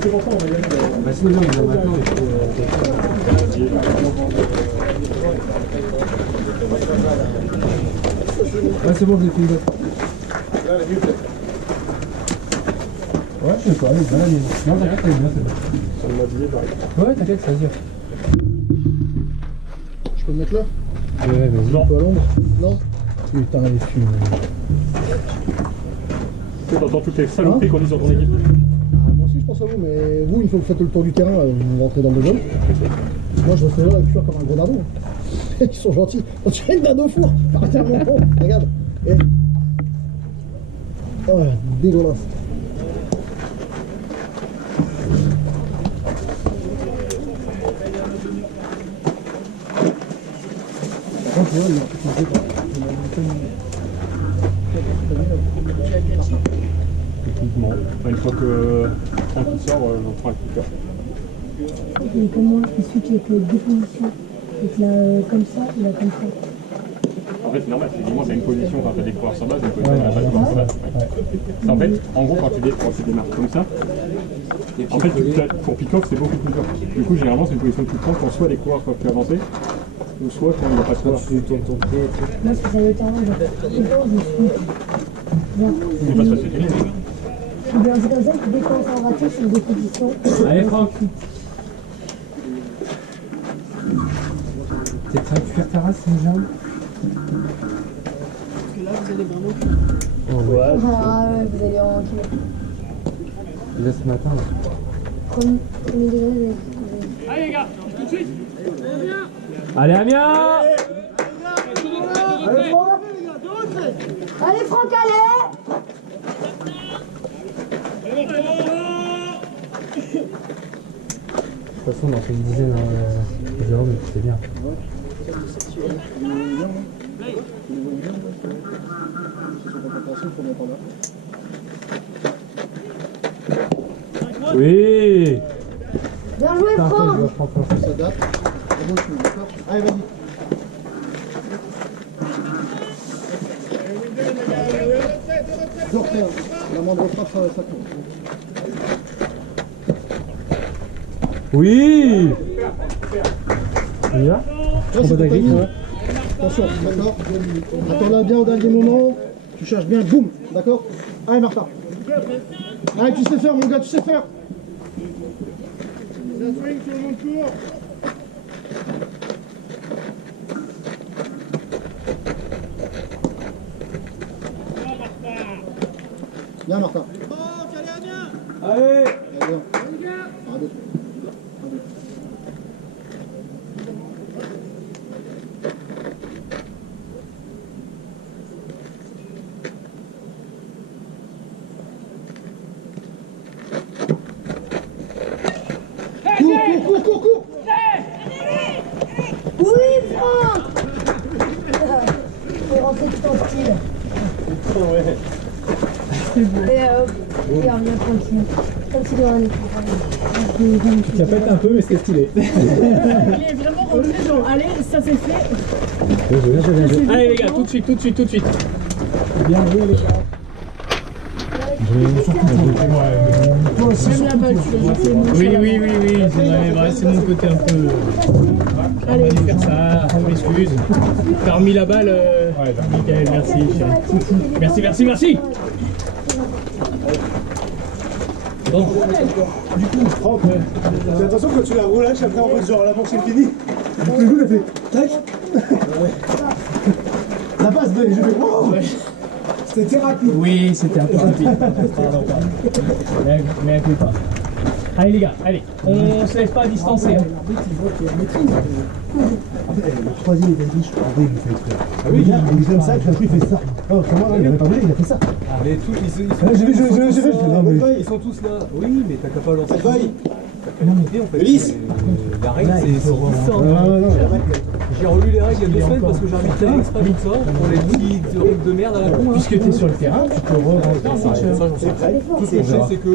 c'est pour ça, on va y aller. Bah sinon, non, il y en a maintenant, il faut... Ouais, c'est bon, je l'ai fini. Ouais, je sais pas, elle est bien la mienne. Non, t'inquiète, elle est bien, c'est bon. Ça m'a dit, pareil. Ouais, t'inquiète, vas-y. Je peux me mettre là? Ouais, vas-y. Non. Un peu à l'ombre? Non? Putain, les films. Tu t'entends toutes les saloperies qu'on dit sur ton équipe. Moi aussi, je pense à vous, mais vous, une fois que vous faites le tour du terrain, vous rentrez dans le deuxième. Moi, je resterai là à cuire comme un gros dindon. Ils sont gentils. On dirait une dinde au four. Arrêtez mon con. Regarde. Et... Oh, dégueulasse. Par contre, tu vois, il y a Techniquement. Une fois que Franck sort, on prend un coup de cœur. Il est comme moi, il suit avec deux positions. Donc là, comme ça, il a comme ça. En fait, c'est normal, c'est une position quand tu as des coureurs sur base, une position quand tu as des coureurs sur base. Ouais. En fait, en gros, quand tu démarres comme ça, en fait, pour pick-off, c'est beaucoup plus dur. Du coup, généralement, c'est une position plus proche quand soit les coureurs peuvent plus avancer, ou soit quand il n'y a pas de coureurs. Tu tournes ton pied et tout. Moi, c'est ça le terrain, je suis. C'est pas ça, c'est fini. C'est comme ça que dès qu'on s'en raté, c'est des positions. Allez, Franck. T'es prêt à cuire ta race, déjà? Parce que là, vous allez vraiment... Oh, ouais. Ah ouais, vous allez en kilo. Là, ce matin, là. Premier degré, vous allez. Allez, les gars, tout de suite. Allez, Amiens! Allez, Franck, allez! De toute façon, on en fait une dizaine de Jérôme, c'est bien. Oui! Bien joué, Franck! Ça date. Comment tu veux, d'accord? Allez, vas-y. Dortez, la moindre frappe, ça tourne. Oui! Il y a? Attention, d'accord? Attends là bien au dernier moment. Tu cherches bien, boum, d'accord? Allez, Martha. Allez, tu sais faire, mon gars, tu sais faire. Ça swing, tout le monde court. Bien, Martha. Allez! Allez, bien. Un, deux. Cours. Oui, Franck! Faut rentrer tout en style. Et hop, et on revient tranquille. Comme si de rien n'était. Tu la pètes un peu, mais c'est stylé. Il est vraiment rentré genre, allez, ça c'est fait. Bien joué. Allez, les gars, tout de suite. Bien joué, les gars. Même la balle, tu l'as jeté. Oui, c'est mon côté un peu... Allez, On va faire ça, je m'excuse. T'as remis la balle, Michael, merci chérie. Merci. Bon. Du coup, Franck, j'ai l'impression que quand tu la relâches après en mode genre la manche est finie. Du coup, le coup, il a fait tac. La passe, ben, je fais wow. C'était rapide. Oui, c'était un peu rapide. Pardon. Mais inquiète pas. Allez les gars, on se laisse pas distancer. Hein. Le troisième, il a dit, je crois, il fait exprès. Ah oui, il est comme ça, puis après, il fait ça. Oh, comment là, il avait pas voulu, il a fait ça. Mais tous, J'ai vu, ils sont tous là. Oui, mais t'as qu'à pas lancer. Ulysse. La règle, c'est 10 ans. J'ai relu les règles il y a 2 semaines parce que j'ai arbitré exprès de ça pour les petites règles de merde à la con. Puisque tu es sur le terrain, tu peux re-rentrer. Ça, j'en sais rien. Tout ce que je sais, c'est que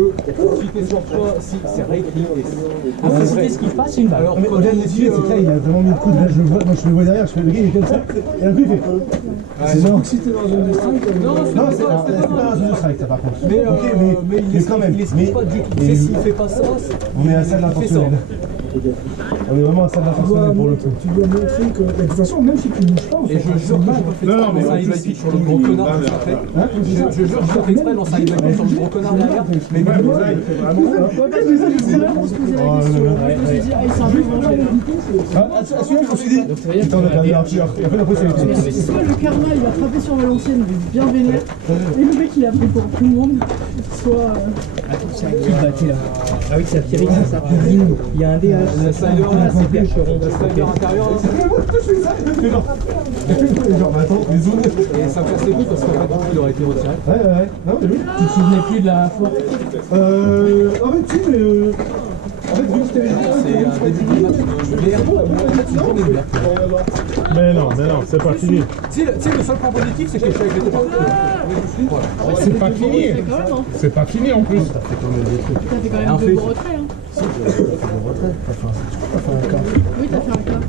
si t'es sur toi, si c'est réécrit. Ah, si t'es ce qu'il passe, c'est une balle. Alors, Mais au-delà de l'effet, c'est que là, il a vraiment mis le coude. Là, je le vois, moi, je le vois derrière, je fais le gars, il est comme ça. Et après, il fait. C'est genre. Si t'es dans une de strike, Non, c'est pas un jeu de strike, ça, par contre. Mais quand même. il explique pas du tout. Tu sais, s'il fait pas ça, on est à ça de l'intentionnel. On est vraiment à ça de l'intentionnel pour le coup. tu dois montrer que. De toute façon, même si tu ne bouges pas, et je jure que j'ai pas fait exprès dans un high pitch sur le gros connard juste après. Je jure que j'ai fait exprès dans un high pitch sur le gros connard derrière. Mais je me suis dit. Putain, on a perdu Arthur. Et après, après, c'est. Soit le karma il a frappé sur Valenciennes bien vénère, et le mec il a pris pour tout le monde, soit. Qui battait là? Ah oui, ça Pierrick, ça. Il y a un DH. la slider là, c'est bien. La slider intérieure. Genre, attends, les zones. Et ça me casse les couilles parce qu'en fait, il aurait été retiré. Ouais. Non, mais oui. Tu te souvenais plus de la fois? En fait, si, mais. En fait, vu que c'était. C'est un début de match de merde. En fait, c'est une journée de merde. Mais non, c'est pas fini. Tu sais, le seul point positif, c'est que les chèques étaient partis. Voilà. C'est pas fini. C'est pas fini en plus. T'as fait quand même 2 gros retraits. Hein. Oui, t'as fait un quart.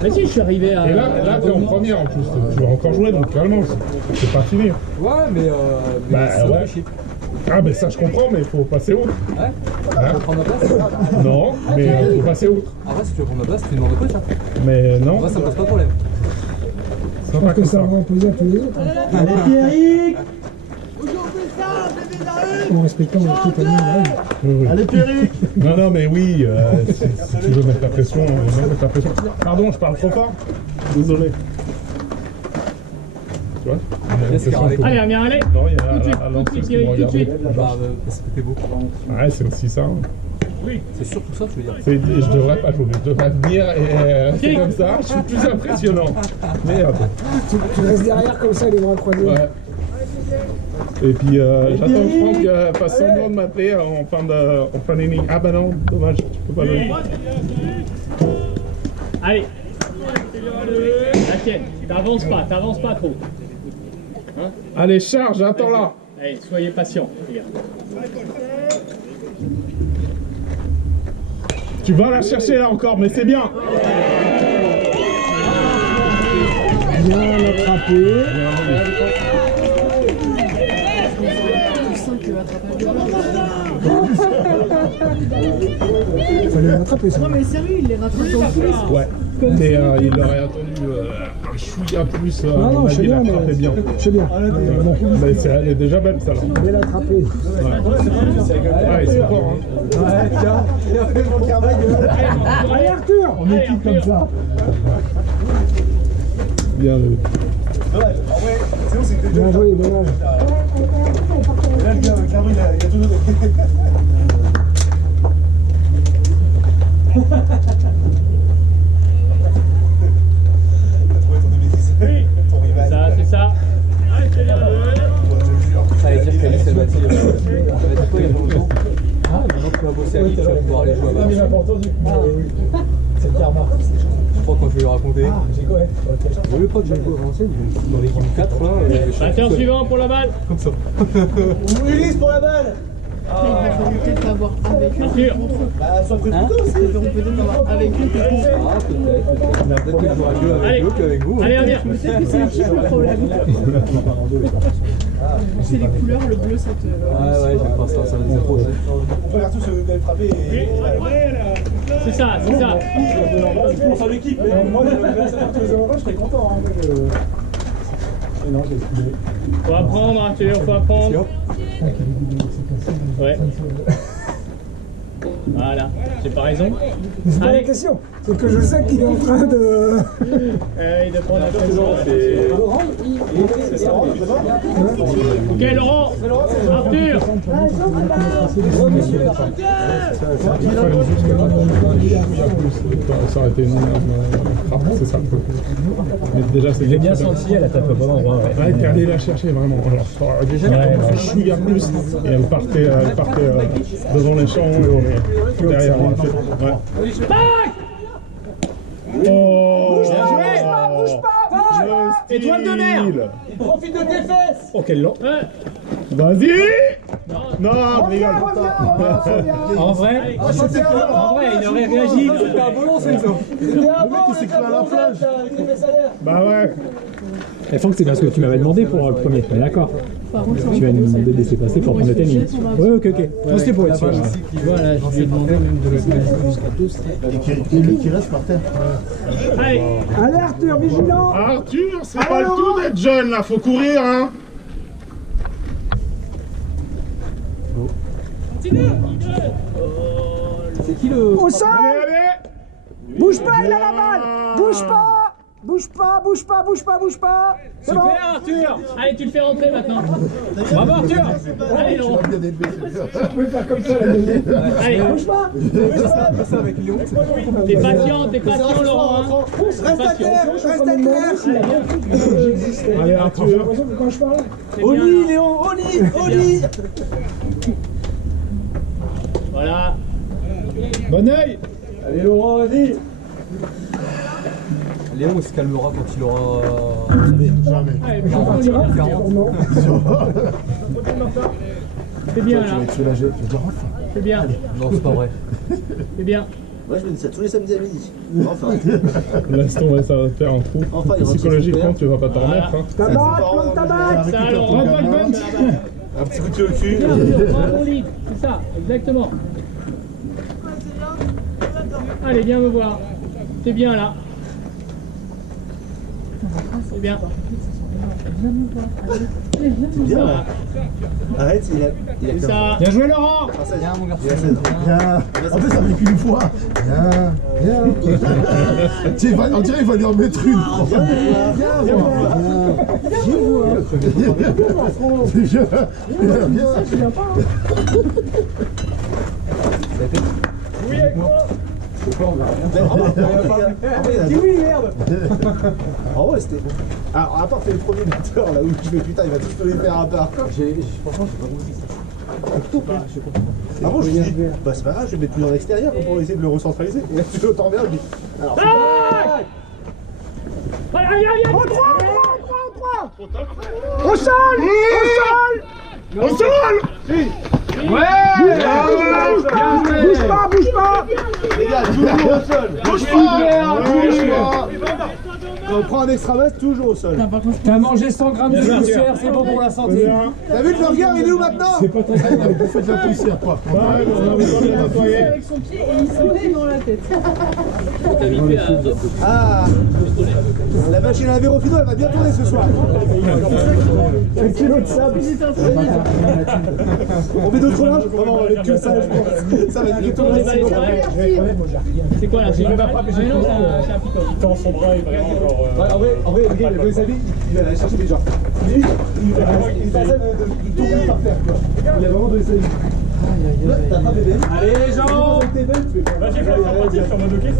Bah si, je suis arrivé à... Et là t'es en première en plus. Tu vas encore jouer, donc calmement. C'est pas fini. Ouais, mais Bah, ça ouais. fait chier. Ah, mais ça je comprends, mais il faut passer outre. Ouais. Hein? Tu veux prendre ma place? Non, mais il faut passer outre. Après, si tu veux prendre ma place, tu demandes au coach. Hein. Mais non, Moi, ça me pose pas de problème. c'est pas comme Ça ça. va imposer à tous les autres. Allez, Pierrick! En respectant totalement la règle. Oui. Allez, Pierrick! Non, mais oui, si tu veux mettre la pression, mettre la pression. Pardon, je parle trop fort. Désolé. Tu vois? Laisse carrer. Allez, on vient aller. Non, il y Tout de suite, a tout de l'entrée suite, qui me tout de regarde. suite. Parce que t'es beau. Ouais, c'est aussi ça. C'est surtout ça, tu veux dire. Je devrais pas jouer, je devrais venir et rester comme ça. Je suis plus impressionnant. Merde. Tu restes derrière comme ça, les bras croisés. Ouais. Et puis j'attends que Franck fasse semblant de m'appeler en fin d'inning. Ah bah non, dommage, tu peux pas jouer. Allez. La tienne. T'avances pas trop. Hein? Allez, charge, attends là. Allez, soyez patients, les gars. Tu vas la chercher là encore, mais c'est bien. Bien attrapé. Fallait l'attraper ça. Non mais sérieux, il les rattrape en plus. Ouais. Mais il aurait attendu un chouïa plus. Non, je sais bien, mais je sais bien. mais elle est déjà belle, ça là. Mais l'attraper. Ouais, c'est fort. Hein. Ouais, tiens. Allez, Arthur. On est comme ça. Bien vu. Bien joué, dommage. Là, le gars, clairement, il y a tout d'autre. Ça, c'est ça. Ça veut dire qu'Alice, elle m'a dit. Elle m'a dit quoi il y a pas longtemps? Ah, maintenant que tu vas bosser à Alice, tu vas pouvoir aller jouer à Marseille. J'ai pas entendu. C'est le karma. Je crois quand je vais lui raconter. Ah, j'ai quoi? Vous voulez pas que j'aille jouer à Valenciennes dans l'équipe 4 là? Batteur suivant pour la balle. Comme ça. Ulysse pour la balle! Il va falloir peut-être l'avoir avec eux. Arthur. Bah, soit prévu On peut peut-être l'avoir avec eux. Ah, peut-être. Peut-être que je jouerai mieux avec eux qu'avec vous. Allez, on vient. Peut-être que c'est l'équipe le problème. C'est les couleurs, le bleu ça te... Ouais, j'aime pas ça, ça va être trop. On peut faire tous le frapper et. C'est ça, c'est ça. Je pense à l'équipe, mais moi, là, ça part tous les avantages, je serais content. Non, j'ai trouvé. Faut apprendre, Arthur, faut apprendre. Ouais. Voilà, j'ai pas raison. C'est pas la Allez. question, c'est que je sais qu'il est en train de. Il de prendre la pression. C'est ça. Ok, Laurent. Arthur. Ça aurait été une frappe, c'est ça le truc. Mais déjà, c'est J'ai bien senti, elle a tapé au bon endroit. Ouais, puis aller la chercher vraiment. Alors, ça aurait déjà fait chouïa plus. Et elle partait devant les champs et on est. Derrière, ouais. Oh, Bien joué. Bouge pas. Étoile de mer. Il profite de tes fesses. Oh, quel lent. Ouais. Vas-y. Non, je rigole. En vrai, il aurait réagi. C'était un volant, c'est ça. C'était un volant, il s'est cloué à la plage. avec tes fesses à l'air. Bah ouais. Et Franck, c'est bien ce que tu m'avais demandé pour le premier. Ouais, d'accord. Par contre, Tu vas nous demander de laisser passer pour prendre le timing. Ouais, ok. Non, c'était pour être sûr. Voilà, je lui ai demandé même de le placer jusqu'à 2 steaks. Et lui qui reste par terre. Allez. Allez Arthur, vigilant. Arthur, c'est pas le tout d'être jeune là, faut courir hein. C'est qui le. Au sol. Allez. Bouge pas, il a la balle. Bouge pas. Bouge pas. C'est bon. Super Arthur. Allez, tu le fais rentrer maintenant. Bravo Arthur. Allez Laurent. Allez, Bouge pas. Ça avec Léon. t'es patient Laurent. Hein. Reste à terre. Allez Arthur. J'ai l'impression que quand je parle. Au lit, Léon, au lit. Voilà. Bon oeil. Allez, Laurent, vas-y. Léon, il se calmera quand il aura. Jamais. Allez, on y va. 40. C'est bien là. Tu vas être soulagé. Tu vas dire enfin. C'est bien. Non, c'est pas vrai. C'est bien. Moi je me dis ça tous les samedis à midi. Enfin. Laisse tomber, ça va te faire un trou. Enfin, il rentre Psychologiquement, son tu vas pas t'en remettre. Hein. Tabac, plante tabac. Ça Laurent. Un petit coup de pied au cul. Bien Arthur, prends ton lead. C'est ça, exactement. Allez, viens me voir. C'est bien là. C'est bien. Bien là. Arrête, il a C'est que- ça. Bien joué, Laurent. Viens mon garçon. Viens. En fait, ça fait qu'une fois. Viens. Tu sais, on dirait qu'il va lui en mettre une. Viens voir. Oui, avec moi. Dis oui, merde. En vrai, c'était bon. Alors, à part les premiers batteurs là où je me putain, il va tous les faire à part. Franchement, j'ai pas compris ça. Ah bon, je me dis, bah c'est pas grave, je vais mettre plus en extérieur pour essayer de le recentraliser. Et là, tu l'entends bien, je dis. Alors, Allez. Au 3. Au sol. Au sol. Bouge pas. les gars, toujours au sol. Bouge pas. Quand on prend un extra masse, toujours au sol. T'as mangé 100 grammes de poussière, c'est bon pour la santé. T'as vu le burger, il est où maintenant? C'est pas très grave, il a bouffé de la poussière, quoi. Avec son pied et il se met dans la tête. Ah, la machine à laver au final, elle va bien tourner ce soir. Un kilo de sable. On met d'autres linges? Vraiment, avec que ça, je pense. Ça va bien tourner. C'est quoi là? C'est une balle? Non, c'est un pick-up. Il tend son bras et vraiment genre. En vrai, le gars, il a les habits, il va aller chercher des gens. Lui, il passe de tomber par terre, quoi. Il a vraiment donné sa vie. T'as pas bébé? Allez les gens. Là, j'ai fait un parti sur mode hockey.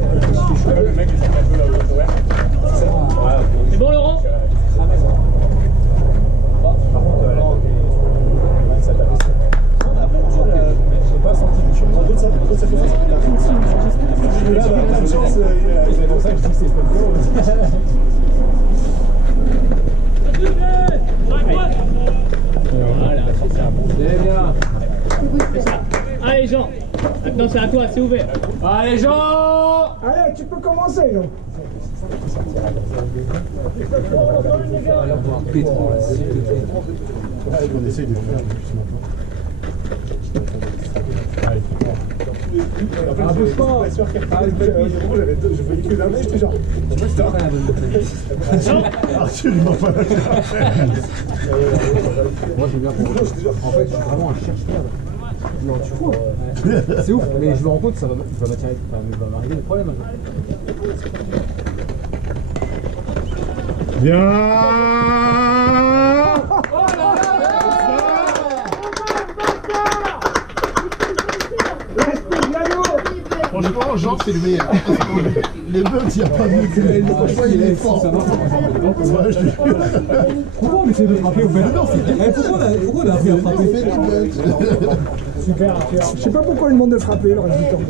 Le mec, il s'est un peu là. Ouais. C'est bon Laurent? J'ai pas senti de chose. D'autres, ça fait ça. Là, bah, pas de chance, c'est pour ça que je dis que c'est pas bien. Voilà, c'est ça. C'est bien. C'est ça. Allez Jean. Maintenant c'est à toi, c'est ouvert. Allez, Jean. Allez, tu peux commencer, Jean. Alors, voir Pétron, là, s'il te plaît. On essaye de le faire depuis ce matin. Ah, bouge pas! Je voyais que d'un j'étais genre. C'est pas la bonne méthode. Absolument pas. Moi, j'ai bien compris. En fait, je suis vraiment un cherche-merde. Non, tu vois. C'est ouf, mais je me rends compte que ça va m'attirer. Enfin, il va m'arriver des problèmes. Franchement, Jean, c'est le meilleur. Les bugs, il n'y a pas mieux que lui. Franchement, il est fort. Ouais, je te jure. Pourquoi on essaie de frapper au fait? Pourquoi on a appris à frapper? Super, Arthur. Je sais pas pourquoi il demande de frapper le reste du temps.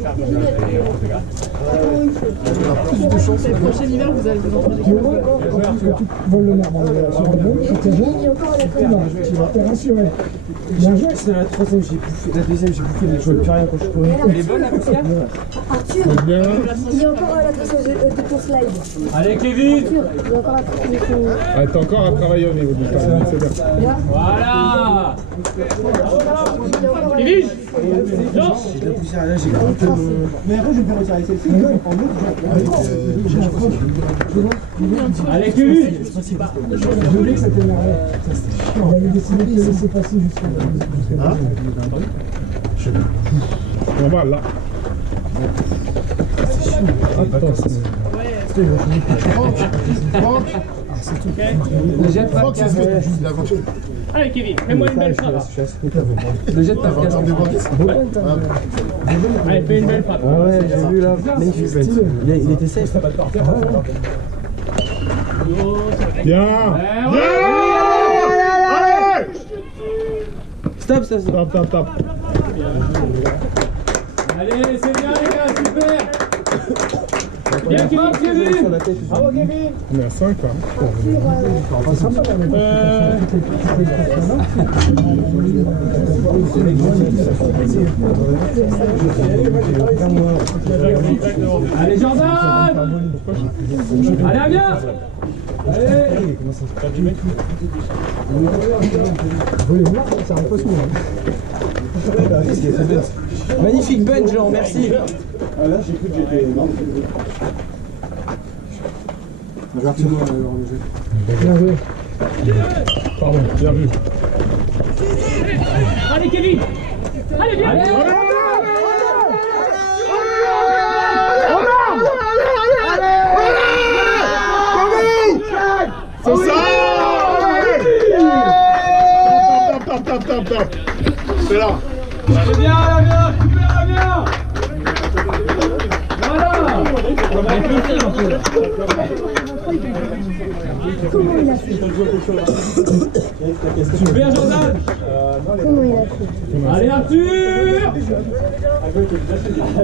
Le prochain hiver, vous allez vous entraîner. Tu vois, quand tu voles le marbre sur le bon, c'est bon. Il est encore à la fin. Non, tu vas te rassurer. Bien joué. C'est la troisième, j'ai bouffé. La deuxième, j'ai bouffé, mais je vois plus rien quand je courais. Elle est bonne la Arthur, il est encore à la trace de ton slide. Allez, Kevin. Arthur, il est encore à la trace de ton... Ah, t'as encore à travailler au niveau du timing, c'est bien. Là. Voilà. Il est encore à la Kevin. Non. J'ai la poussière là, j'ai gratté mon. Mais après, je vais retirer celle-ci. Allez, Kevin. Je voulais que ça t'énervait. Il avait décidé de te laisser passer jusqu'à Normal, là. Allez, Kevin, fais-moi une belle frappe. Le jet de ta frappe. Allez, fais une belle frappe. Ah ouais, j'ai vu là. Magnifique, Ben. Il était safe. Bien. Allez. Stop, stop, stop. Top, top, top. Allez, c'est bien, les gars, super. Bien, Kevin. Bravo, Kevin. On est à 5, quoi. Allez, Jordan. Allez, viens. Allez. ça arrive pas souvent. Magnifique bench, Jean, merci. Ah là, j'ai cru que j'étais. Non. Bien joué. Pardon, bien vu. Allez, Kevin. Allez, viens. Allez. C'est ça. Top, top, top, top. C'est là. Allez, bien, super, bien. Comment il a fait? Super, Jordan. Comment il a fait? Allez, Arthur.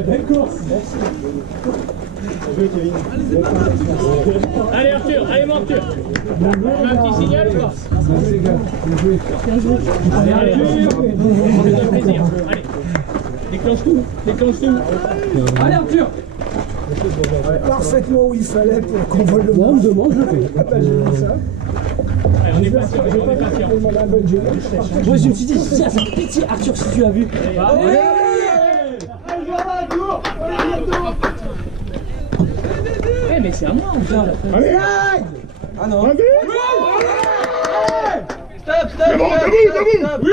Belle course. Allez, Arthur, allez, mon Arthur. Tu veux un petit signal ou pas? Allez, Arthur. On fait un plaisir. Allez, déclenche tout. Allez, Arthur. Parfaitement où il fallait pour qu'on vole le monde. Demande, je fais. Ah bah, j'ai vu ça. Allez, on est patient, on est patient. Moi, je me suis dit, ça fait pitié, Arthur, si tu as vu. Allez. Eh, mais c'est à moi, putain. Allez. Ah non. Vas-y. Stop, stop, C'est bon, stop, c'est bon, stop, c'est bon. stop. Oui.